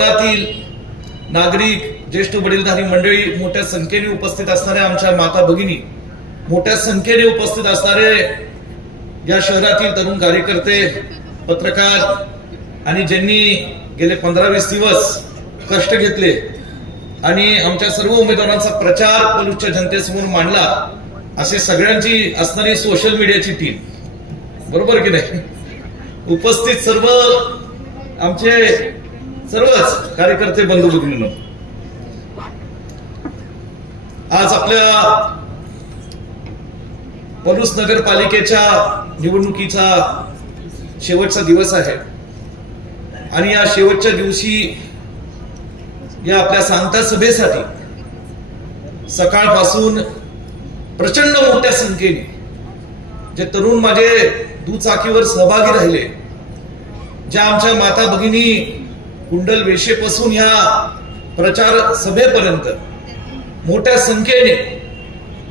शहरातील नागरिक, ज्येष्ठ वडीलधारी मंडळी, मोठ्या संख्येने उपस्थित असणाऱ्या आमच्या माता भगिनी, मोठ्या संख्येने उपस्थित असणारे या शहरातील तरुण कार्यकर्ते, पत्रकार आणि ज्यांनी गेले 15-20 दिवस कष्ट घेतले आणि आमच्या सर्व उमेदवारांचा प्रचार पलूसच्या जनतेसमोर मांडला, असे सगळ्यांची असणारी सोशल मीडियाची टीम, बरोबर की नाही, उपस्थित सर्व आमचे सर्वच कार्यकर्ते बंधू भगिनींनो, आज आपल्या पलूस नगरपालिकेच्या निवडणुकीचा शेवटचा दिवस आहे आणि या शेवटच्या दिवशी या आपल्या सांगता सभेसाठी सकाळपासून प्रचंड मोठ्या संख्येने जे तरुण माझे दुचाकीवर सहभागी राहिले, ज्या आमच्या माता भगिनी कुंडल वेशेपासून ह्या प्रचार सभेपर्यंत मोठ्या संख्येने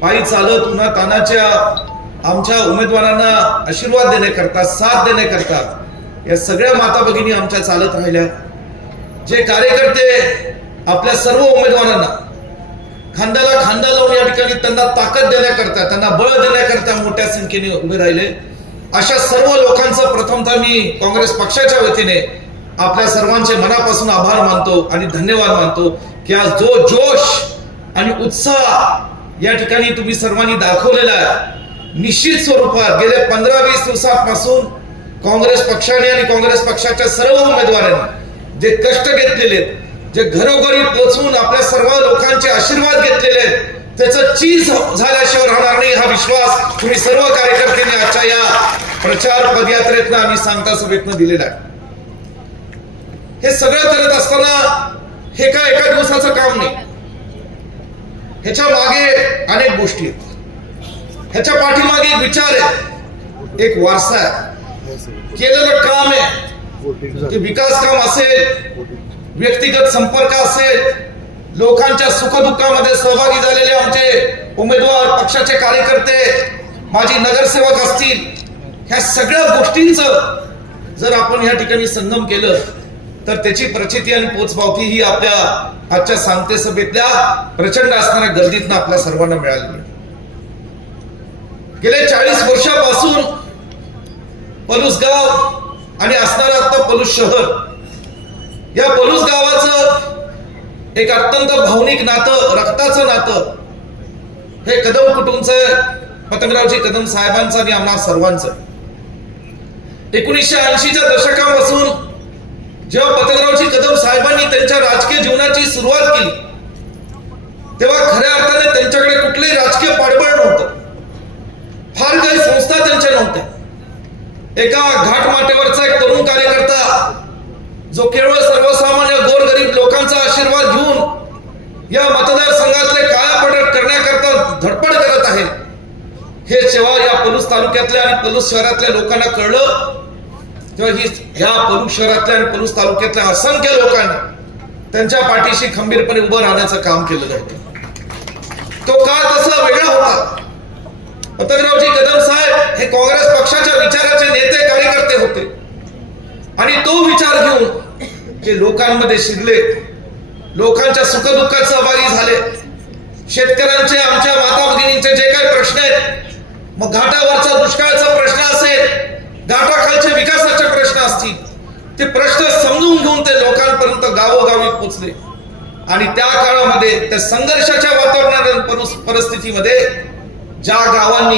पायी चालत उन्हा तानाच्या आमच्या उमेदवारांना आशीर्वाद देण्याकरता, साथ देण्याकरता या सगळ्या माता भगिनी आमच्या चालत राहिल्या, जे कार्यकर्ते आपल्या सर्व उमेदवारांना खांद्याला खांदा लावून या ठिकाणी त्यांना ताकद देण्याकरता, त्यांना बळ देण्याकरता मोठ्या संख्येने उभे राहिले, अशा सर्व लोकांचं प्रथमतः मी काँग्रेस पक्षाच्या वतीने आपल्या सर्वांचे मनापासून आभार मानतो आणि धन्यवाद मानतो की आज जो जोश आणि उत्साह या ठिकाणी तुम्ही सर्वांनी दाखवलेला आहे, निश्चित स्वरूपात गेले 15-20 दिवसांपासून काँग्रेस पक्षाने आणि काँग्रेस पक्षाच्या सर्व उमेदवारांनी जे कष्ट घेतलेले, जे घरोघरी पोहोचून आपल्या सर्व लोकांचे आशीर्वाद घेतलेले आहेत, त्याचं चीज झाल्याशिवाय राहणार नाही हा विश्वास तुम्ही सर्व कार्यकर्त्यांनी आजच्या या प्रचार पदयात्रेतनं आम्ही सांगता सभेतनं दिलेला आहे. हे सगळं करत असताना हे काय एका दिवसाचं काम नाही, ह्याच्या मागे अनेक गोष्टी आहेत, ह्याच्या पाठीमागे एक विचार आहे, एक वारसा आहे, केलेलं काम आहे, ते विकास काम असेल, व्यक्तिगत संपर्क असेल, लोकांच्या सुखदुःखामध्ये सहभागी झालेले आमचे उमेदवार, पक्षाचे कार्यकर्ते, माजी नगरसेवक असतील, ह्या सगळ्या गोष्टींचं जर आपण ह्या ठिकाणी संगम केलं तर त्याची प्रचिती आणि पोचपावती ही आपल्या आजच्या सांगते सभेतल्या प्रचंड असणाऱ्या गर्दीतनं आपल्या सर्वांना मिळाली. गेल्या 40 वर्षापासून पलूस गाव आणि असणारा आता पलूस शहर, या पलूस गावाचं एक अत्यंत भावनिक नातं, रक्ताचं नातं हे कदम कुटुंबचं, पतंगरावजी कदम साहेबांचं आणि आम्हा सर्वांचं. 1980च्या दशकापासून जेव्हा पतंगरावजी कदम साहेबांनी त्यांच्या राजकीय जीवनाची सुरुवात केली, तेव्हा खऱ्या अर्थाने त्यांच्याकडे कुठलेही राजकीय पाठबळ नव्हतं, फार काही संस्था त्यांच्या नव्हत्या. एका घाटमाथ्यावरचा एक तरुण कार्यकर्ता जो केवळ सर्वसामान्य गोरगरीब लोकांचा आशीर्वाद घेऊन या मतदारसंघातले कायापलट करण्याकरता धडपड करत आहे, हे जेव्हा या पलूस तालुक्यातल्या आणि पलूस शहरातल्या लोकांना कळलं, तेव्हा या पलूस शहरातल्या आणि पलूस तालुक्यातल्या असंख्य लोकांनी त्यांच्या पाठीशी खंबीरपणे उभं राहण्याचं काम केलं आहे. तो काळ तसा वेगळा होता. पतंगरावजी कदम साहेब हे काँग्रेस पक्षाच्या विचाराचे नेते, कार्यकर्ते होते आणि तो विचार घेऊन ते लोकांमध्ये शिरले, लोकांच्या सुखदुःखात सहभागी झाले. शेतकऱ्यांचे, आमच्या माता भगिनींचे जे काही प्रश्न आहेत, मग घाटावरचा दुष्काळाचा प्रश्न असेल, घाटाखालचे विकासाचे प्रश्न असतील, ते प्रश्न समजून घेऊन ते लोकांपर्यंत गावोगावी पोहोचले आणि त्या काळामध्ये त्या संघर्षाच्या वातावरणात परिस्थितीमध्ये ज्या गावांनी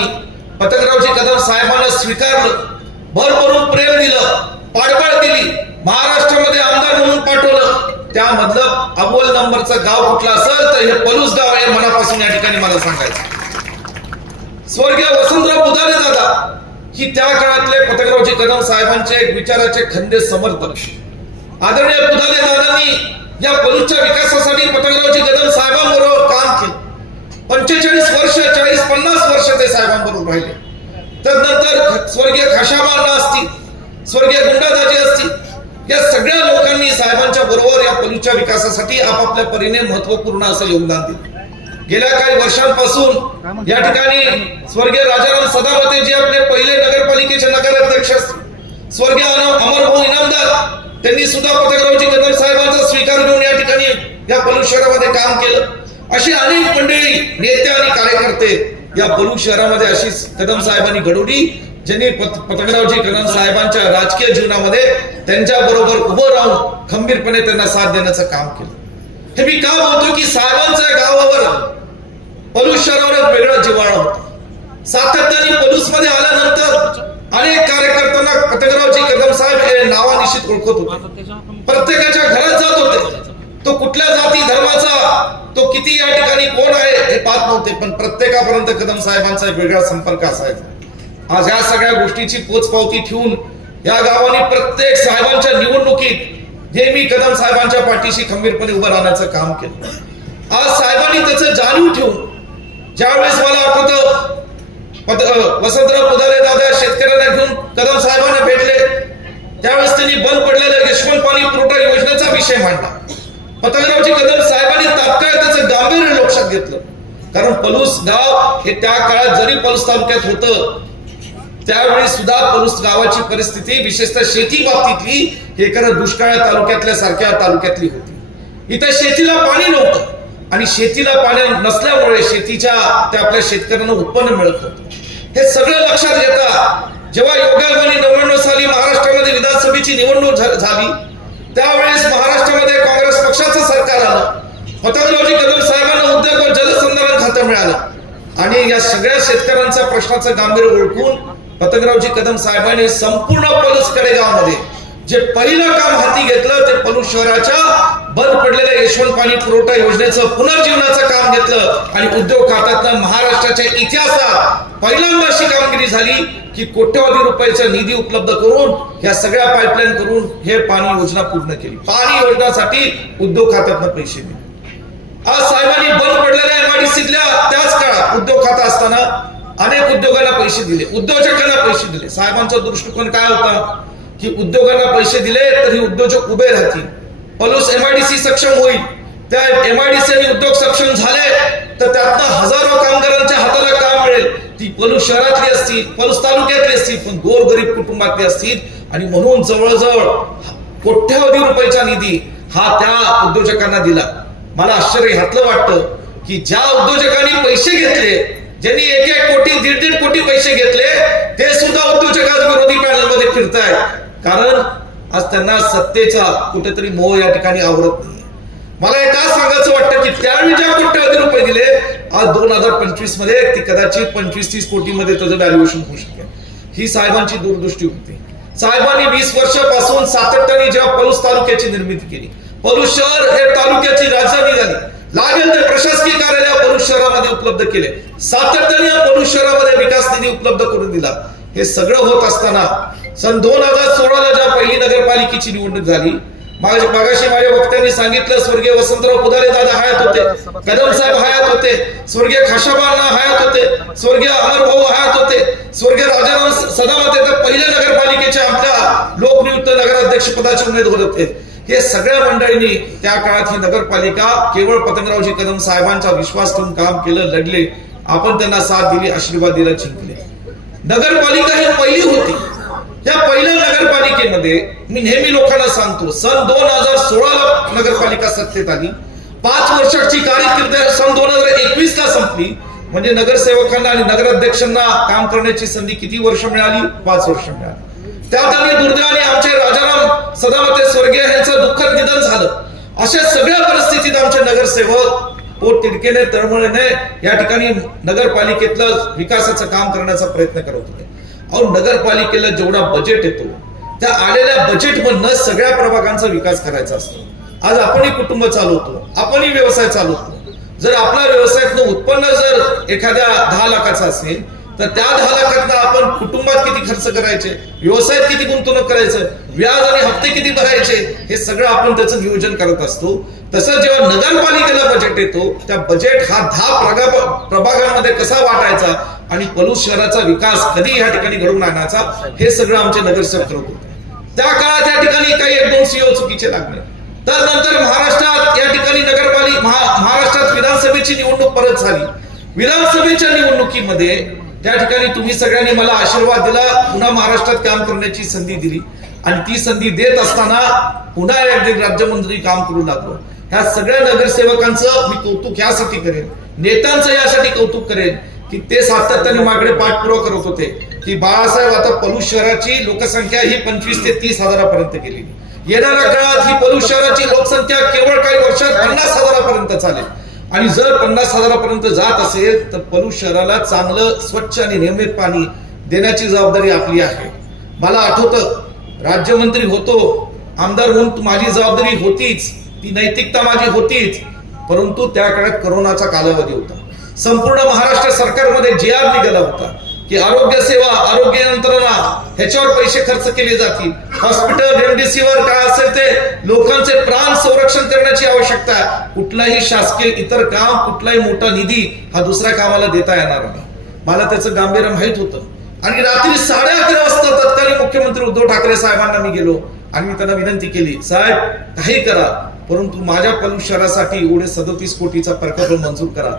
पतंगरावजी कदम साहेबांना स्वीकारलं, भरभरून प्रेम दिलं, पाठबळ दिली, महाराष्ट्रामध्ये आमदार म्हणून पाठवलं, त्यामधलं अव्वल नंबरचं गाव कुठलं असेल तर हे पलूस गाव आहे. मनापासून या ठिकाणी मला सांगायचं, स्वर्गीय वसंतराव बुधाले दादा ही त्या काळातले पतंगरावजी कदम साहेबांचे एक विचाराचे खंदे समर्थक. आदरणीय बुधाले दादांनी या पलूसच्या विकासासाठी पतंगरावजी कदम साहेबांबरोबर काम केलं. 45 वर्ष, 40-50 वर्ष ते साहेबांबरोबर राहिले. तदनंतर स्वर्गीय खशामांना असतील, स्वर्गीय गुंडादाजी असतील, या सगळ्या लोकांनी साहेबांच्या बरोबर या पलूसच्या विकासासाठी आपापल्या परीने महत्वपूर्ण असं योगदान दिलं. गेल्या काही वर्षांपासून या ठिकाणी स्वर्गीय राजाराम सदावते जे आपले पहिले नगरपालिकेचे नगराध्यक्ष, स्वर्गीय अमरभाऊ इनामदार त्यांनी सुद्धा पतंगरावजी कदम साहेबांचा स्वीकार घेऊन या ठिकाणी या पलूस शहरामध्ये काम केलं. अशी अनेक मंडळी, नेते आणि कार्यकर्ते या पलूस शहरामध्ये अशीच कदम साहेबांनी घडवली, ज्यांनी पतंगरावजी कदम साहेबांच्या राजकीय जीवनामध्ये त्यांच्या बरोबर उभं राहून खंबीरपणे त्यांना साथ देण्याचं काम केलं. हे मी का बोलतो की साहेबांच्या गावावर पलूस शहरावर एक वेगळं जिव्हाळा होता. सातत्याने पलूस मध्ये आल्यानंतर अनेक कार्यकर्त्यांना पतंगरावजी कदम साहेब हे नावानिश्चित ओळखत होते. प्रत्येकाच्या घरात जात होते. तो कुठल्या जाती धर्माचा, तो किती या ठिकाणी कोण आहे हे पाहत नव्हते, पण प्रत्येकापर्यंत कदम साहेबांचा एक वेगळा संपर्क असायचा. आज या सगळ्या गोष्टीची पोचपावती ठेवून या गावाने प्रत्येक साहेबांच्या निवडणुकीत नेहमी कदम साहेबांच्या पाठीशी खंबीरपणे उभं राहण्याचं काम केलं. आज साहेबांनी त्याचं जाणीव ठेवून ज्यावेळेस मला आठवतं वसंतराव पुधारे दादा शेतकऱ्यांना घेऊन कदम साहेबांना भेटले, त्यावेळेस त्यांनी बंद पडलेल्या यशवंत पाणी पुरवठा योजनेचा विषय मांडला. पतंगरावजी कदम साहेबांनी तात्काळ त्याचं गांभीर्य लक्षात घेतलं, कारण पलूस गाव हे त्या काळात जरी पलूस तालुक्यात होतं, त्यावेळी सुद्धा पलूस गावाची परिस्थिती विशेषतः शेती बाबतीतली हे खरं दुष्काळ तालुक्यातल्या सारख्या तालुक्यातली होती. इथं शेतीला पाणी नव्हतं आणि शेतीला पाणी नसल्यामुळे शेतीच्या त्या आपल्या शेतकऱ्यांना उत्पन्न मिळत होतं. हे सगळं लक्षात घेता जेव्हा योगायोगाने 99 साली महाराष्ट्रामध्ये विधानसभेची निवडणूक झाली, त्यावेळेस महाराष्ट्रामध्ये काँग्रेस पक्षाचं सरकार आलं. पतंगरावजी कदम साहेबांना उद्योग व जलसंधारण खातं मिळालं आणि या सगळ्या शेतकऱ्यांच्या प्रश्नाचं गांभीर्य ओळखून पतंगरावजी कदम साहेबांनी संपूर्ण पलूस कडेगावमध्ये जे पहिलं काम हाती घेतलं ते पलूस शहराच्या बंद पडलेल्या यशवंत पाणी पुरवठा योजनेचं पुनर्जीवनाचं काम घेतलं आणि उद्योग खात्यातनं महाराष्ट्राच्या इतिहासात पहिल्यांदा अशी कामगिरी झाली की कोट्यवधी रुपयाचा निधी उपलब्ध करून या सगळ्या पाईपलाईन करून हे पाणी योजना पूर्ण केली. पाणी योजनासाठी उद्योग खात्यातनं पैसे दिले. आज साहेबांनी बंद पडलेल्या एमआयडीसीतल्या त्याच काळात उद्योग खातं असताना अनेक उद्योगांना पैसे दिले, उद्योजकांना पैसे दिले. साहेबांचा दृष्टिकोन काय होता की उद्योगांना पैसे दिले तरी उद्योजक उभे राहतील, पलूस एमआयडीसी सक्षम होईल. त्या एमआयडीसी आणि उद्योग सक्षम झाले तर त्यातनं हजारो कामगारांच्या हाताला काम मिळेल. ती पलूस शहरातली असतील, पलूस तालुक्यातली असतील, पण गोरगरीब कुटुंबातली असतील. आणि म्हणून जवळजवळ कोट्यवधी रुपयाचा निधी हा त्या उद्योजकांना दिला. मला आश्चर्य ह्यातलं वाटतं की ज्या उद्योजकांनी पैसे घेतले, ज्यांनी 1-1 कोटी 1.5 कोटी पैसे घेतले, ते सुद्धा उद्योजक आज विरोधी पॅनलमध्ये फिरतायत, कारण आज त्यांना सत्तेचा कुठेतरी मोह या ठिकाणी आवरत नाही. मला हे का सांगायचं वाटतं की त्यावेळी ज्या कोट्यवधी रुपये दिले, आज 2025 मध्ये ती कदाचित 25-30 कोटी मध्ये त्याचं व्हॅल्युएशन होऊ शकेल. ही साहेबांची दूरदृष्टी होती. साहेबांनी 20 वर्षापासून सातत्याने जेव्हा पलूस तालुक्याची निर्मिती केली, पलूस शहर हे तालुक्याची राजधानी झाली, लागेल ते प्रशासकीय कार्यालय पलूस शहरामध्ये उपलब्ध केले, सातत्याने पलूस शहरामध्ये विकास निधी उपलब्ध करून दिला. हे सगळं होत असताना सन 2016ला ज्या पहिली नगरपालिकेची निवडणूक झाली, मागाशी माझ्या वक्त्यांनी सांगितलं, स्वर्गीय वसंतराव पुधारे दादा हयात होते, कदम साहेब हयात होते, स्वर्गीय खाशाबांना हयात होते, स्वर्गीय अमर भाऊ हयात होते, स्वर्गीय राजाराम सदावते तर पहिल्या नगरपालिकेच्या आपल्या लोकनियुक्त नगराध्यक्ष पदाचे उमेदवार होते. हे सगळ्या मंडळींनी त्या काळात ही नगरपालिका केवळ पतंगरावजी कदम साहेबांचा विश्वास ठेवून काम केलं, लढले, आपण त्यांना साथ दिली, आशीर्वाद दिला, जिंकले. नगरपालिका ही पहिली होती. या पहिल्या नगरपालिकेमध्ये मी नेहमी लोकांना सांगतो, सन 2016ला नगरपालिका सत्तेत आली. 5 वर्षाची कारकीर्द सन 2021 ला संपली. म्हणजे नगरसेवकांना आणि नगराध्यक्षांना काम करण्याची संधी किती वर्ष मिळाली? 5 वर्ष मिळाली. त्यात आम्ही दुर्दैवाने आमचे राजाराम सदावते स्वर्गीय यांचं दुःखद निधन झालं. अशा सगळ्या परिस्थितीत आमचे नगरसेवक पोट तिडकेने तळमळीने या ठिकाणी नगरपालिकेतलं विकासाचं काम करण्याचा प्रयत्न करत होते. अहो, नगरपालिकेला जेवढा बजेट येतो त्या आलेल्या बजेटमधनं सगळ्या प्रभागांचा विकास करायचा असतो. आज आपणही कुटुंब चालवतो, आपणही व्यवसाय चालवतो. जर आपला व्यवसायातनं उत्पन्न जर एखाद्या 10 लाखाचं असेल तर त्या 10 लाखातनं आपण कुटुंबात किती खर्च करायचे, व्यवसायात किती गुंतवणूक करायचं, व्याज आणि हप्ते किती भरायचे, हे सगळं आपण त्याचं नियोजन करत असतो. तसंच जेव्हा नगरपालिकेला बजेट येतो, त्या बजेट हा 10 प्रभागांमध्ये कसा वाटायचा आणि पलूस शहराचा विकास कधी या ठिकाणी घडवून आणायचा, हे सगळं आमचे नगरसेवक करत होते. त्या काळात या ठिकाणी काही 1-2 सीओ चुकीचे लागले. तर नंतर महाराष्ट्रात या ठिकाणी महाराष्ट्रात विधानसभेची निवडणूक परत झाली. विधानसभेच्या निवडणुकीमध्ये त्या ठिकाणी तुम्ही सगळ्यांनी मला आशीर्वाद दिला, पुन्हा महाराष्ट्रात काम करण्याची संधी दिली. आणि ती संधी देत असताना पुन्हा एकदा राज्यमंत्री काम करू लागलो. ह्या सगळ्या नगरसेवकांचं मी कौतुक यासाठी करेन, नेत्यांचं यासाठी कौतुक करेन की ते सातत्याने माझ्याकडे पाठपुरावा करत होते की बाळासाहेब आता पलूस शहराची लोकसंख्या ही 25 ते 30 हजारापर्यंत गेली. येणाऱ्या काळात ही पलूस शहराची लोकसंख्या केवळ काही वर्षात 50 हजारापर्यंत चालेल. आणि जर 50 हजारापर्यंत जात असेल तर पलूस शहराला चांगलं स्वच्छ आणि नियमित पाणी देण्याची जबाबदारी आपली आहे. मला आठवतं राज्यमंत्री होतो, आमदार म्हणून माझी जबाबदारी होतीच, ती नैतिकता माझी होतीच, परंतु त्या काळात कोरोनाचा कालावधी होता. संपूर्ण महाराष्ट्र सरकारमध्ये जी.आर. निघाला होता की आरोग्य सेवा, आरोग्य यंत्रणा ह्याच्यावर पैसे खर्च केले जातील. हॉस्पिटल, रेमडेसिवीर काय असेल ते लोकांचे प्राण संरक्षण करण्याची आवश्यकता आहे. कुठलाही शासकीय इतर काम, कुठलाही मोठा निधी हा दुसऱ्या कामाला देता येणार नाही. मला त्याचं गांभीर्य माहित होतं. आणि रात्री 11:30 वाजता तत्कालीन मुख्यमंत्री उद्धव ठाकरे साहेबांना मी गेलो आणि मी त्यांना विनंती केली, साहेब काही करा परंतु माझ्या पलूस शहरासाठी एवढे 37 कोटीचा प्रकल्प मंजूर करा.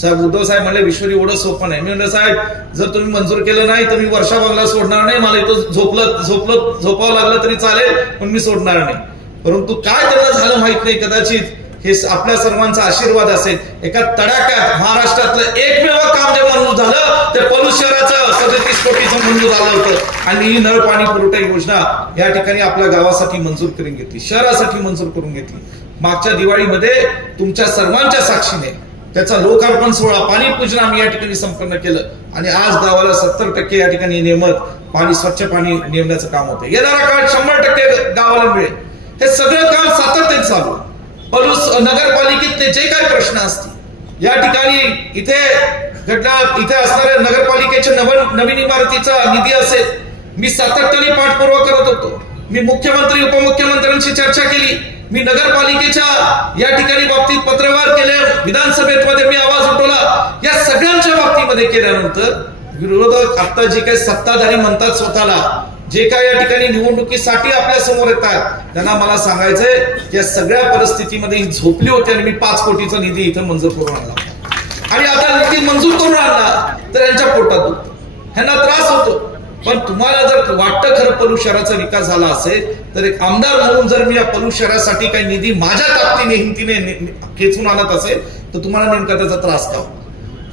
साहेब उद्धव साहेब म्हणले, विश्वरी एवढं सोपं नाही. मी म्हणलं, साहेब जर तुम्ही मंजूर केलं नाही तर मी वर्षा बंगला सोडणार नाही. मला इथं झोपावं लागलं तरी चालेल, पण मी सोडणार नाही. परंतु काय त्यांना झालं माहित नाही, कदाचित हे आपल्या सर्वांचा आशीर्वाद असेल. एका तडाख्यात महाराष्ट्रातलं एकमेव काम जे मंजूर झालं ते पलूस शहराचं 37 कोटीचं मंजूर झालं होतं. आणि ही नळ पाणी पुरवठा योजना या ठिकाणी आपल्या गावासाठी मंजूर करून घेतली, शहरासाठी मंजूर करून घेतली. मागच्या दिवाळीमध्ये तुमच्या सर्वांच्या साक्षीने त्याचा लोकार्पण सोहळा, पाणी पूजन आम्ही या ठिकाणी संपन्न केलं. आणि आज गावाला 70% या ठिकाणी नियमित पाणी, स्वच्छ पाणी नेमण्याचं काम होतं. येणाऱ्या काळात 100% गावाला मिळेल. हे सगळं काम सातत्याने चालू. पलूस नगरपालिकेतले जे काही प्रश्न असतील या ठिकाणी इथे असणाऱ्या नगरपालिकेच्या नवीन इमारतीचा निधी असेल, मी सातत्याने पाठपुरावा करत होतो. मी मुख्यमंत्री उपमुख्यमंत्र्यांशी चर्चा केली. मी नगरपालिकेच्या या ठिकाणी बाबतीत पत्रव्यवहार केले, विधानसभेमध्ये मी आवाज उठवला. या सगळ्यांच्या बाबतीमध्ये केल्यानंतर विरोधक आता जे काही सत्ताधारी म्हणतात स्वतःला, जे काही या ठिकाणी निवडणुकीसाठी आपल्या समोर येतात, त्यांना मला सांगायचंय की या सगळ्या परिस्थितीमध्ये ही झोपली होती आणि मी 5 कोटीचा निधी इथं मंजूर करून आणला. आणि आता निधी मंजूर करून आणला तर यांच्या पोटात दुखतं, ह्यांना त्रास होतो. पण तुम्हाला जर वाटतं खरं पलूस शहराचा विकास झाला असेल तर एक आमदार म्हणून जर मी या पलूस शहरासाठी काही निधी माझ्या ताकदीने हिमतीने खेचून आणत असेल तर तुम्हाला नेमका त्याचा त्रास का?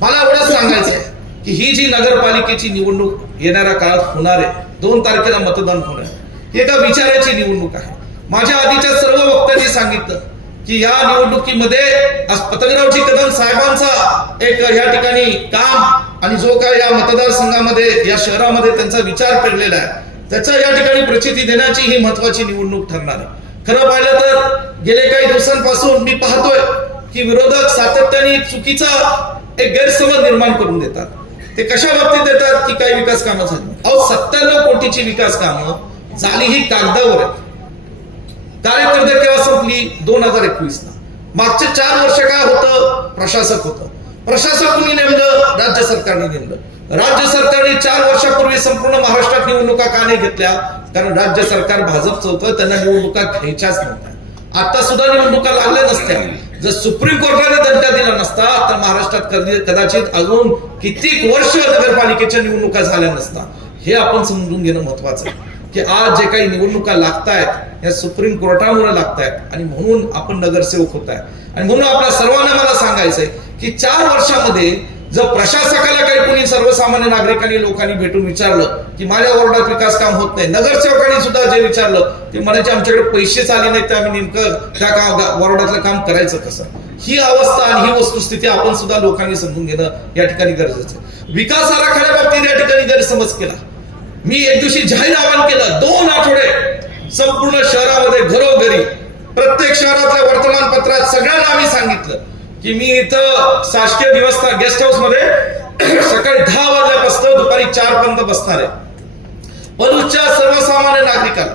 मला एवढंच सांगायचंय की ही जी नगरपालिकेची निवडणूक येणाऱ्या काळात होणार आहे, 2 तारखेला मतदान होणार आहे, ही एका विचाराची निवडणूक आहे. माझ्या आधीच्या सर्व वक्त्यांनी सांगितलं की या निवडणुकीमध्ये पतंगरावजी कदम साहेबांचा एक या ठिकाणी काम आणि जो काय या मतदारसंघामध्ये, या शहरामध्ये त्यांचा विचार पेरलेला आहे, त्याचा या ठिकाणी प्रचिती देण्याची ही महत्वाची निवडणूक ठरणार आहे. खरं पाहिलं तर गेले काही दिवसांपासून मी पाहतोय की विरोधक सातत्याने चुकीचा एक गैरसमज निर्माण करून देतात. ते कशा बाबतीत देतात की काही विकास कामं झाली. 97 कोटीची विकास कामं झाली ही कागदावर आहेत. कार्यकर्ते केव्हा संपली? 2021 ला. मागचे 4 वर्ष काय होतं? प्रशासक होतं. प्रशासक कुणी नेमलं? राज्य सरकारने नेमलं. राज्य सरकारने 4 वर्षापूर्वी संपूर्ण महाराष्ट्रात निवडणुका का नाही घेतल्या? कारण राज्य सरकार भाजपचं होतं, त्यांना निवडणुका घ्यायच्याच नव्हत्या. आता सुद्धा निवडणुका लागल्या नसत्या. जर सुप्रीम कोर्टाने दर्जा दिला नसता तर महाराष्ट्रात कदाचित अजून कित्येक वर्ष नगरपालिकेच्या निवडणुका झाल्या नसता. हे आपण समजून घेणं महत्वाचं आहे की आज जे काही निवडणुका लागतायत या सुप्रीम कोर्टामुळे लागतायत आणि म्हणून आपण नगरसेवक होत आहे. आणि म्हणून आपल्या सर्वांना मला सांगायचंय की 4 वर्षामध्ये जर प्रशासकाला काही कोणी सर्वसामान्य नागरिकांनी, लोकांनी भेटून विचारलं की माझ्या वॉर्डात विकास काम होत नाही, नगरसेवकांनी सुद्धा जे विचारलं ते म्हणायचे आमच्याकडे पैसेच आले नाहीत, तर आम्ही नेमकं त्या वॉर्डातलं काम करायचं कसं? ही अवस्था आणि ही वस्तुस्थिती आपण सुद्धा लोकांनी समजून घेणं या ठिकाणी गरजेचं आहे. विकास आराखड्या बाबतीत या ठिकाणी गैरसमज केला. मी एक दिवशी जाहीर आवाहन केलं, 2 आठवडे संपूर्ण शहरामध्ये घरोघरी प्रत्येक शहरातल्या वर्तमानपत्रात सगळ्यांना आम्ही सांगितलं की मी इथं शासकीय गेस्ट हाऊस मध्ये सकाळी 10 वाजल्यापासून दुपारी 4 पर्यंत बसणार आहे. पलूसच्या सर्वसामान्य नागरिकाला,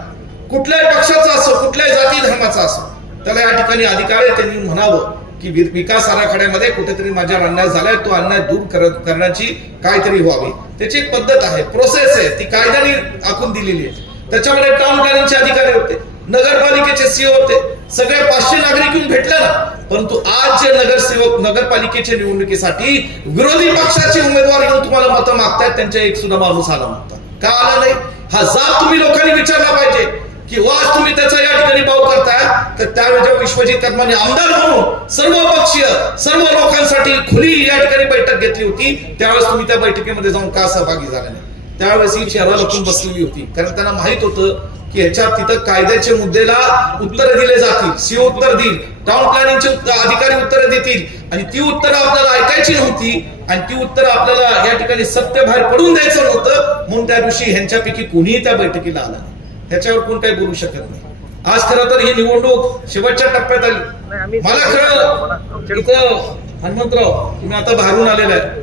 कुठल्याही पक्षाचा असो, कुठल्याही जाती धर्माचा असो, त्याला या ठिकाणी अधिकार आहे त्यांनी म्हणावं की विकास आराखड्यामध्ये कुठेतरी माझ्या अन्याय झालाय, तो अन्याय दूर करण्याची काहीतरी व्हावी. त्याची एक पद्धत आहे, प्रोसेस आहे, ती कायद्याने आखून दिलेली आहे. त्याच्यामध्ये टाउन प्लॅनिंगचे अधिकारी होते, नगरपालिकेचे सीओ होते, सगळे 500 नागरिक येऊन भेटले ना. परंतु आज जे नगरसेवक नगरपालिकेच्या निवडणुकीसाठी विरोधी पक्षाचे उमेदवार येऊन तुम्हाला मतं मागतायत, त्यांच्या एक सुद्धा माणूस आला नव्हता. का आला नाही? हा जाब तुम्ही लोकांनी विचारला पाहिजे की वाज तुम्ही त्याचा या ठिकाणी भाव करताय. तर त्यावेळी जेव्हा विश्वजित कदमांनी आमदार म्हणून सर्व पक्षीय सर्व लोकांसाठी खुली या ठिकाणी बैठक घेतली होती, त्यावेळेस तुम्ही त्या बैठकीमध्ये जाऊन का सहभागी झाला नाही? त्यावेळेस ही चेहरा लपून बसलेली होती, कारण त्यांना माहित होतं की ह्याच्यात तिथं कायद्याच्या मुद्द्याला उत्तर दिले जातील, सीओ उत्तर देईल, टाउन प्लॅनिंगचे अधिकारी उत्तर देतील, आणि ती उत्तरं आपल्याला ऐकायची नव्हती, आणि ती उत्तरं आपल्याला या ठिकाणी सत्य बाहेर पडून द्यायचं नव्हतं. म्हणून त्या दिवशी ह्यांच्यापैकी कोणीही त्या बैठकीला आला नाही. त्याच्यावर कोण काही बोलू शकत नाही. आज खरं तर ही निवडणूक शेवटच्या टप्प्यात आली. मला खरं इथं हनुमंतराव तुम्ही आता बाहेरून आलेला आहे,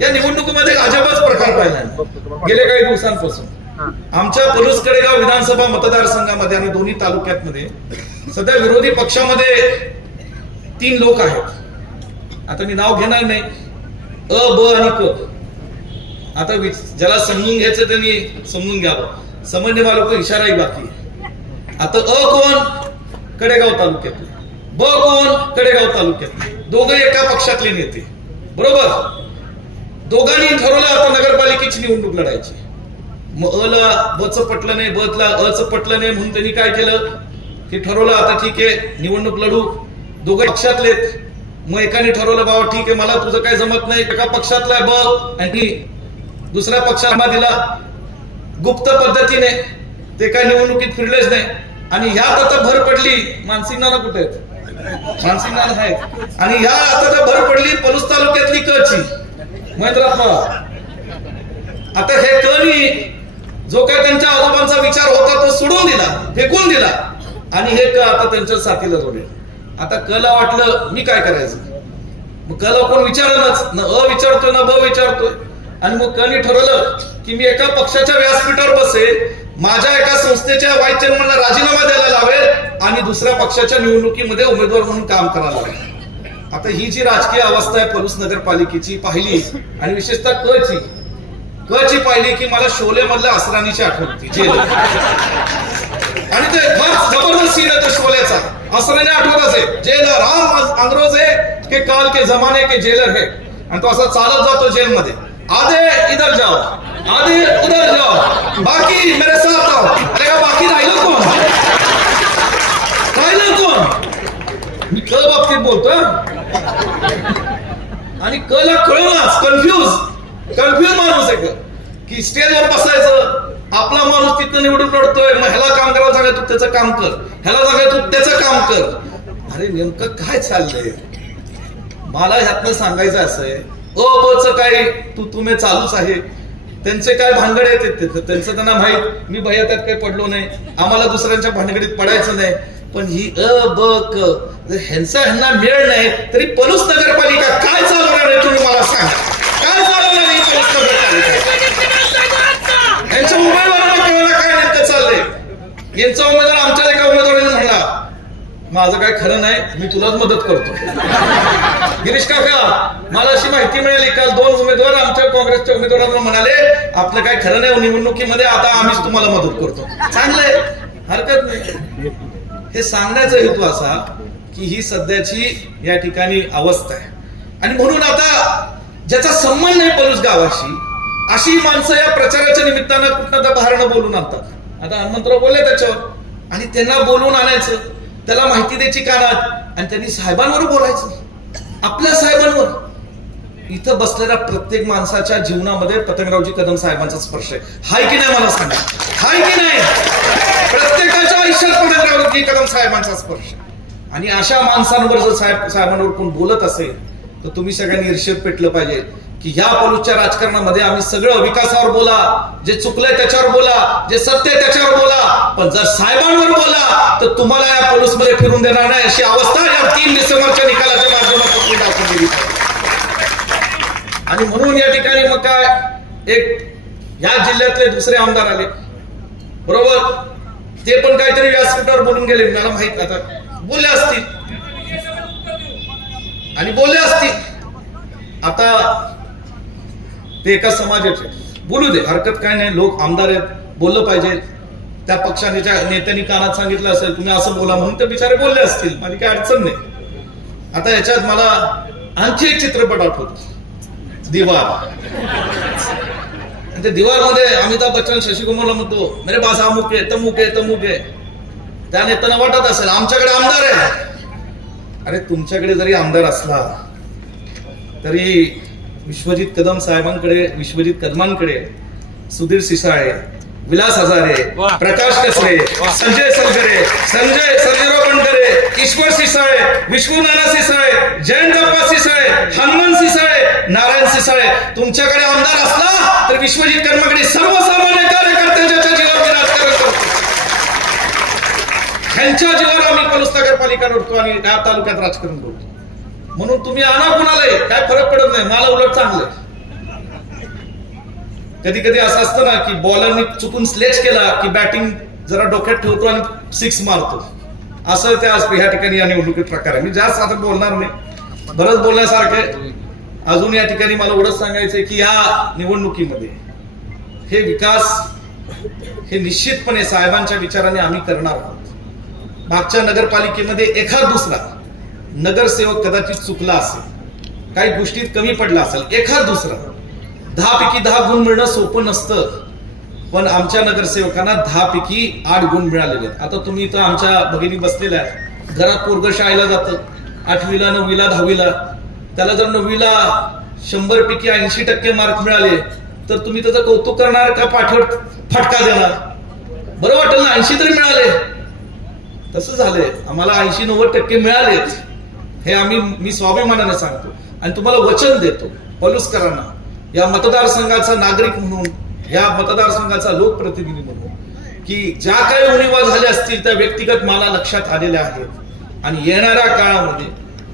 या निवडणुकीमध्ये अजबच प्रकार पाहिला गेल्या काही दिवसांपासून. आमच्या पलूस कडेगाव विधानसभा मतदारसंघामध्ये आणि दोन्ही तालुक्यामध्ये सध्या विरोधी पक्षामध्ये 3 लोक आहेत. आता मी नाव घेणार नाही, अ, ब आणि क. आता ज्याला समजून घ्यायचं त्यांनी समजून घ्यावं, समजणे वालों को इशाराही बाकी आहे. आता अ कोण? कडेगाव तालुक्यातले. ब कोण? कडेगाव तालुक्यातले. दोघे एका पक्षातले नेते, बरोबर. दोघांनी ठरवलं आता नगरपालिकेची निवडणूक लढायची. मग अ ला ब च पटलं नाही, ब ला अ च पटलं नाही, म्हणून त्यांनी काय केलं की ठरवलं आता ठीक आहे निवडणूक लढू. दोघे पक्षातलेत. मग एकाने ठरवलं बाबा ठीक आहे मला तुझं काय जमत नाही, एका पक्षातला आहे ब, आणि दुसऱ्या पक्षाला दिला गुप्त पद्धतीने. ते काय निवडणुकीत फिरलेच नाही. आणि ह्यात आता भर पडली, मानसिंग नाना कुठे आहेत? मानसिंग नाना आहेत. आणि ह्या आता भर पडली पलूस तालुक्यातली कची मैत्राप्पा. आता हे कनी जो काय त्यांच्या आजोबांचा विचार होता तो सोडून दिला, फेकून दिला, आणि हे क आता त्यांच्या साथीला जोडले. आता कला वाटलं मी काय करायचं, मग कला कोण विचारलंच न, अ विचारतोय ना ब विचारतोय. आणि मग कनी ठरवलं की मी एका पक्षाच्या व्यासपीठावर बसेल, माझ्या एका संस्थेच्या व्हाईस चेअरमनला राजीनामा द्यायला लावेल, आणि दुसऱ्या पक्षाच्या निवडणुकीमध्ये उमेदवार म्हणून काम करायला लावेल. आता ही जी राजकीय अवस्था आहे पलूस नगरपालिकेची पाहिली, आणि विशेषतः कची पाहिली की मला शोले मधल्या असरानीची आठवण होती, जेल. आणि ते जबरदस्त सीन आहे शोलेचा. असराने आठवत असे, जेलर हम अंग्रेज है के काल के जमाने के जेलर है. आणि तो असा चालत जातो जेलमध्ये, आधे इधर जाओ आधे उधर जाओ बाकी मेरे साथ आओ. अरे का बाकी राहिलं कोण? मी क बाबतीत बोलतोय, आणि कला कळूनच कन्फ्यूज माणूस आहे की स्टेजवर बसायचं, आपला माणूस तिथं निवडून लढतोय, मग ह्याला काम करायला सांगाय तू त्याचं काम कर, ह्याला सांगाय तू त्याचं काम कर. अरे नेमकं काय चाललंय? मला ह्यातनं सांगायचं असं आहे, अ ब च काय तुम्ही चालूच आहे. त्यांचे काय भानगड आहेत त्यांचं त्यांना माहित. मी भैया त्यात काही पडलो नाही, आम्हाला दुसऱ्यांच्या भानगडीत पडायचं नाही. पण ही अ ब क ह्यांना मिळ नाही तरी पलूस नगरपालिका काय चालवणार आहे तुम्ही मला सांगा. काय चालवणार आहे पलूस नगरपालिका? यांच्या उमेदवारांना कळलं काय नेमकं चाललंय. यांचा उमेदवार आमच्या एका उमेदवाराने म्हणला माझं काय खरं नाही, मी तुलाच मदत करतो. गिरीश काका, मला अशी माहिती मिळाली काल 2 उमेदवार आमच्या काँग्रेसच्या उमेदवारांना म्हणाले आपलं काय खरं नाही निवडणुकीमध्ये, आता आम्हीच तुम्हाला मदत करतो. चांगलंय, हरकत नाही. हे सांगण्याचा हेतू असा की ही सध्याची या ठिकाणी अवस्था आहे, आणि म्हणून आता ज्याचा संबंध नाही पलूस गावाशी अशी माणसं या प्रचाराच्या निमित्तानं कुठं तर बाहेरनं बोलून आणतात. आता हनुमंतराव बोलले त्याच्यावर, आणि त्यांना बोलून आणायचं, त्याला माहिती द्यायची कानात, आणि त्यांनी साहेबांवर बोलायचं, आपल्या साहेबांवर. इथं बसलेल्या प्रत्येक माणसाच्या जीवनामध्ये पतंगरावजी कदम साहेबांचा स्पर्श आहे. हाय की नाही मला सांगा, हाय की नाही? प्रत्येकाच्या आयुष्यात पतंगरावजी कदम साहेबांचा स्पर्श. आणि अशा माणसांवर जर साहेबांवर कोण बोलत असेल तर तुम्ही सगळ्यांनी ईर्ष्येत पेटलं पाहिजे की ह्या पलूसच्या राजकारणामध्ये आम्ही सगळं विकासावर बोला, जे चुकलंय त्याच्यावर बोला, जे सत्य आहे त्याच्यावर बोला, पण जर साहेबांवर बोला तर तुम्हाला या पलूसमध्ये फिरून देणार नाही, अशी अवस्था या 3 डिसेंबरच्या निकालाच्या माध्यमातून दाखवून दिली. आणि म्हणून या ठिकाणी मग काय एक या जिल्ह्यातले दुसरे आमदार आले, बरोबर. ते पण काहीतरी व्यासपीठावर बोलून गेले, मला माहित आता बोलले असतील आणि बोलले असतील. आता ते एका समाजाचे बोलू दे, हरकत काय नाही. लोक आमदार आहेत, बोललं पाहिजे. त्या पक्षाच्या नेत्यांनी कानात सांगितलं असेल तुम्ही असं बोला म्हणून ते बिचारे बोलले असतील, माझी काही अडचण नाही. आता याच्यात मला आणखी एक चित्रपट आठवतो, दिवार. आणि ते दिवारमध्ये अमिताभ बच्चन शशी कपूरला म्हणतो मेरे पास अमुक आहे तमुक आहे तमुक आहे. त्या नेत्यांना वाटत असेल आमच्याकडे आमदार आहे. अरे तुमच्याकडे जरी आमदार असला तरी विश्वजित कदम साहेबांकडे, विश्वजित कदमांकडे सुधीर सिसाळे, विलास हजारे, प्रकाश कसरे, संजय सलगरे, संजय सर्जेराव बनकरे, ईश्वर सिसाळे, विश्वनाथ सिसाळे, जयंतप्पा सिसाळे, हनुमान सिसाळे, नारायण सिसाळे. तुमच्याकडे आमदार असला तर विश्वजित कदमाकडे सर्वसामान्य कार्यकर्त्यांच्या जीवावर मी राजकारण करतो. ह्यांच्या जीवावर आम्ही पलूस नगरपालिका लढतो आणि या तालुक्यात राजकारण करतो. म्हणून तुम्ही आणा कुणालाही काय फरक पडत नाही, मला उलट चांगलं. कधी कधी असं असतं ना की बॉलरनी चुकून स्लेच केला की बॅटिंग जरा डोक्यात ठेवतो आणि सिक्स मारतो. असं ते आज ह्या ठिकाणी या निवडणुकीत प्रकार आहे. मी जास्त आता बोलणार नाही, बरंच बोलण्यासारखं. अजून या ठिकाणी मला एवढंच सांगायचंय की या निवडणुकीमध्ये हे विकास हे निश्चितपणे साहेबांच्या विचाराने आम्ही करणार आहोत. मागच्या नगरपालिकेमध्ये एखाद दुसरा नगरसेवक कदाचित चुकला असेल, काही गोष्टीत कमी पडला असेल, एखाद दुसरा. 10 पैकी 10 गुण मिळणं सोपं नसतं, पण आमच्या नगरसेवकांना 10 पैकी 8 गुण मिळालेले आहेत. आता तुम्ही इथं आमच्या भगिनी बसलेल्या आहेत, घरात पोरग शाळेला जातं, 8वीला 9वीला 10वीला. त्याला जर 9वीला 100 पैकी 80% मार्क मिळाले तर तुम्ही त्याचं कौतुक करणार का पाठीवर फटका देणार? बरं वाटेल ना, 80 तरी मिळाले. तसं झालंय, आम्हाला 80-90% मिळालेच. हे मी स्वाभिमानाने सांगतो आणि तुम्हाला वचन देतो पलुसकरांना, या मतदारसंघाचा नागरिक म्हणून, या मतदारसंघाचा लोकप्रतिनिधी म्हणून, की ज्या काही उणिवा झाल्या असतील त्या व्यक्तिगत मला लक्षात आलेल्या आहेत. आणि येणाऱ्या काळामध्ये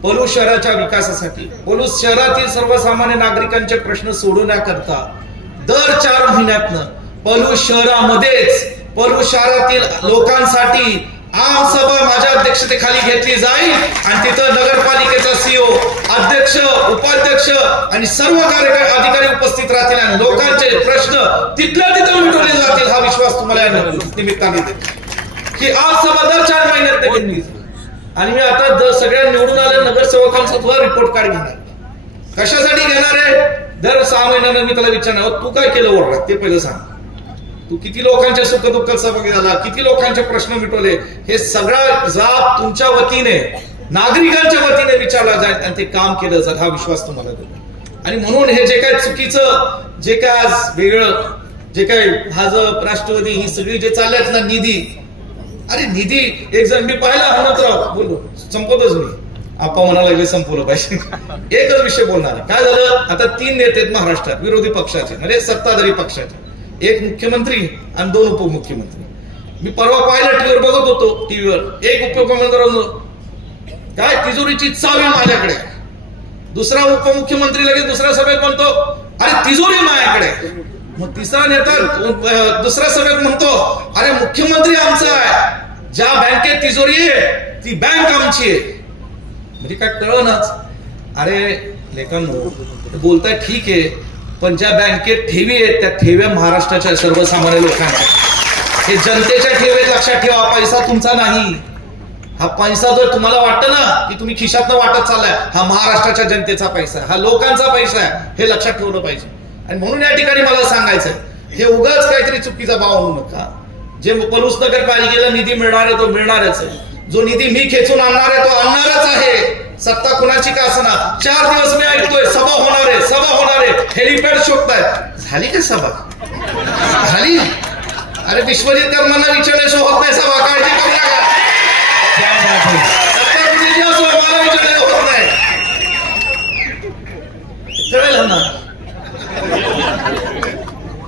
पलूस शहराच्या विकासासाठी, पलूस शहरातील सर्वसामान्य नागरिकांचे प्रश्न सोडवण्याकरता दर 4 महिन्यातनं पलूस शहरामध्येच पलूस शहरातील लोकांसाठी आमसभा माझ्या अध्यक्षतेखाली घेतली जाईल आणि तिथं नगरपालिकेचा सीओ, अध्यक्ष, उपाध्यक्ष आणि सर्व कार्यकारी अधिकारी उपस्थित राहतील आणि लोकांचे प्रश्न तिथल्या तिथं मिटवले जातील. हा विश्वास तुम्हाला या निमित्ताने देतो की आमसभा दर 4 महिन्यात घेतली. आणि मी आता सगळ्या निवडून आलेल्या नगरसेवकांचा सुद्धा रिपोर्ट कार्ड घेणार. कशासाठी घेणार आहे? दर 6 महिन्यानं मी त्याला विचारणार तू काय केलं वरला ते पहिलं सांग. तू किती लोकांच्या सुखदुःखात सहभागी झाला, किती लोकांचे प्रश्न मिटवले, हे सगळा जाब तुमच्या वतीने, नागरिकांच्या वतीने विचारला जाईल आणि ते काम केलं जाईल. हा विश्वास तुम्हाला देतो. आणि म्हणून हे जे काय चुकीचं, जे काय आज वेगळं, जे काय भाजप, राष्ट्रवादी ही सगळी जे चालल्यात ना, निधी, अरे निधी, एक जण मी पाहिला हनुमंतराव बोललो, संपवतच मी, आपण म्हणायला लागले संपवलं पाहिजे. एकच विषय बोलणार. काय झालं, आता 3 नेते आहेत महाराष्ट्रात विरोधी पक्षाचे, म्हणजे सत्ताधारी पक्षाचे, एक मुख्यमंत्री आणि 2 उपमुख्यमंत्री. मी परवा पाहिलं, टीव्हीवर बघत होतो, टीव्हीवर एक उपमुख्यमंत्री काय तिजोरीची चावी माझ्याकडे, दुसरा उपमुख्यमंत्री लगेच दुसऱ्या सभेत म्हणतो अरे तिजोरी माझ्याकडे. मग तिसरा नेता दुसऱ्या सभेत म्हणतो अरे मुख्यमंत्री आमचा आहे, ज्या बँकेत तिजोरी आहे ती बँक आमची आहे. म्हणजे काय कळनाच. अरे लेखांनो, बोलताय ठीक आहे, पण ज्या बँकेत ठेवी आहेत त्या ठेव्या महाराष्ट्राच्या सर्वसामान्य लोकांच्या, हे जनतेच्या ठेवी लक्षात ठेवा. पैसा तुमचा नाही. हा पैसा जर तुम्हाला वाटतं ना की तुम्ही खिशातनं वाटत चाललाय, हा महाराष्ट्राच्या जनतेचा पैसा आहे, हा लोकांचा पैसा आहे, हे लक्षात ठेवलं पाहिजे. आणि म्हणून या ठिकाणी मला सांगायचं, हे उगाच काहीतरी चुकीचा भाव आणू नका. जे पलूस नगरपालिकेला निधी मिळणार आहे तो मिळणारच आहे, जो निधी मी खेचून आणणार आहे तो आणणारच आहे. सत्ता कुणाची का असना. 4 दिवस मी ऐकतोय सभा होणार आहे, सभा होणार आहे, हेलिपॅड शोधतायत. झाली का सभा? झाली? अरे विश्वजित कर्मांना विचारल्याशिवाय होत नाही सभा, काळजी करू नका. सत्ता कुठेही असो, मला विचारल्याशिवाय होत नाही, कळेल ना.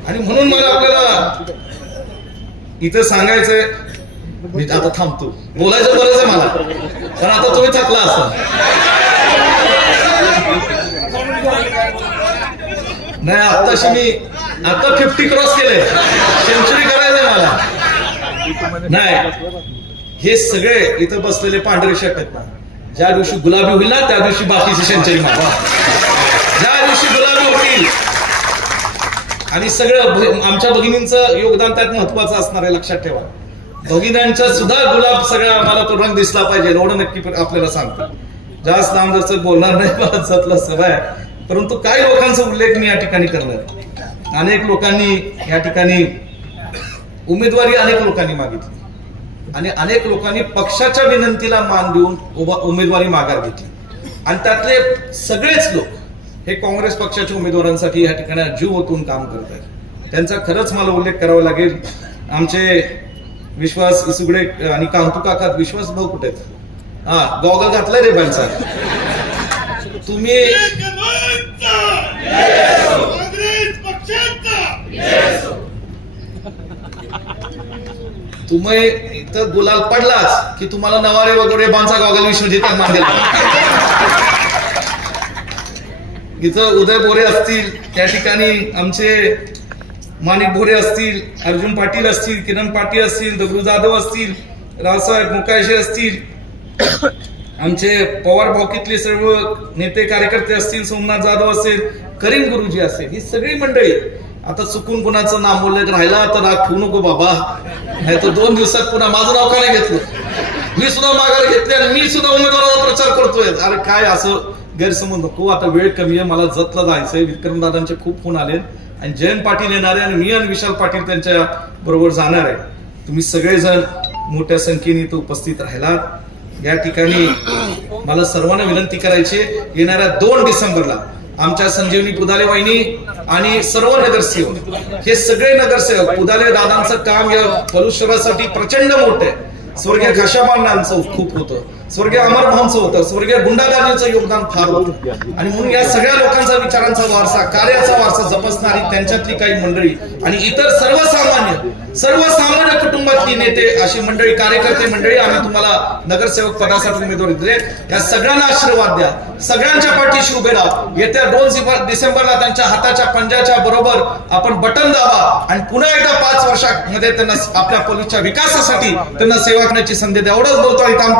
आणि म्हणून मला आपल्याला इथं सांगायचंय, मी आता थांबतो, बोलायचं बरंच आहे मला, पण आता तुम्ही थकला असाल. नाही आताशी मी आता 50 क्रॉस केलंय, सेंचुरी करायचंय मला. नाही, हे सगळे इथं बसलेले पांढरे शर्ट आहेत ना, ज्या दिवशी गुलाबी होईल ना त्या दिवशी बाकीची सेंचुरी मारा. ज्या दिवशी गुलाबी होतील आणि सगळं आमच्या भगिनींचं योगदान त्यात महत्वाचं असणार आहे, लक्षात ठेवा. भगिनींचा सुद्धा गुलाब सगळा मला तो रंग दिसला पाहिजे, एवढं नक्की आपल्याला सांगतो. जास्त लांब बोलणार नाही, मला जतला सवय आहे, परंतु काही लोकांचा उल्लेख मी या ठिकाणी करणार. अनेक लोकांनी या ठिकाणी उमेदवारी अनेक लोकांनी मागितली आणि अनेक लोकांनी पक्षाच्या विनंतीला मान देऊन उमेदवारी माघार घेतली आणि त्यातले सगळेच लोक हे काँग्रेस पक्षाच्या उमेदवारांसाठी या ठिकाणी जीव ओतून काम करत आहेत. त्यांचा खरंच मला उल्लेख करावा लागेल. आमचे विश्वास इसुगडे आणि कांतू काका, विश्वास भाऊ कुठे आहेत? हा, गॉगल घातलाय रे बांचा. तुम्ही तुम्ही इथं गुलाल पडलाच की तुम्हाला नवारे वगैरे बांचा गॉगल विश्वजित मानले. इथं उदय बोरे असतील, त्या ठिकाणी आमचे माणिक भोरे असतील, अर्जुन पाटील असतील, किरण पाटील असतील, दगडू जाधव असतील, रावसाहेब मुकायशे असतील, आमचे पवार भाऊकीतले सर्व नेते कार्यकर्ते असतील, सोमनाथ जाधव असेल, करीम गुरुजी असेल, ही सगळी मंडळी. आता चुकून कुणाचं नाव उल्लेख राहिला तर राग ठेवू नको बाबा, नाही तर 2 दिवसात पुन्हा माझं नाव का नाही घेतलं. मी सुद्धा माघार घेतली आणि मी सुद्धा उमेदवाराचा प्रचार करतोय. अरे काय असं गैरसमज नको. आता वेळ कमी आहे, मला जतला जायचंय. विक्रमदादांचे खूप फोन आले आणि जयंत पाटील येणार आहे आणि मी आणि विशाल पाटील त्यांच्या बरोबर जाणार आहे. तुम्ही सगळेजण मोठ्या संख्येने इथं उपस्थित राहिला. या ठिकाणी मला सर्वांना विनंती करायची, येणाऱ्या 2 डिसेंबरला आमच्या संजीवनी पुदाले वहिनी आणि सर्व नगरसेवक, हे सगळे नगरसेवक, पुदाले दादांचं काम या पलुशरासाठी प्रचंड मोठं आहे. स्वर्गीय घाशाबांचं खूप होतं, स्वर्गीय अमरभाऊंचं होतं, स्वर्गीय गुंडादानीचं योगदान फार होतं आणि म्हणून या सगळ्या लोकांचा, विचारांचा वारसा, कार्याचा वारसा जपसणारी त्यांच्यातली काही मंडळी आणि इतर सर्वसामान्य कुटुंबातली नेते, अशी मंडळी, कार्यकर्ते मंडळी, आम्ही तुम्हाला नगरसेवक पदासाठी उमेदवारी दिले. या सगळ्यांना आशीर्वाद द्या, सगळ्यांच्या पाठीशी उभे राहा. येत्या 2 डिसेंबरला त्यांच्या हाताच्या पंजाच्या बरोबर आपण बटन दाबा आणि पुन्हा एकदा 5 वर्षांमध्ये त्यांना आपल्या पोलीसच्या विकासासाठी त्यांना सेवा करण्याची संधी द्या. एवढंच बोलतो आणि थांबतो.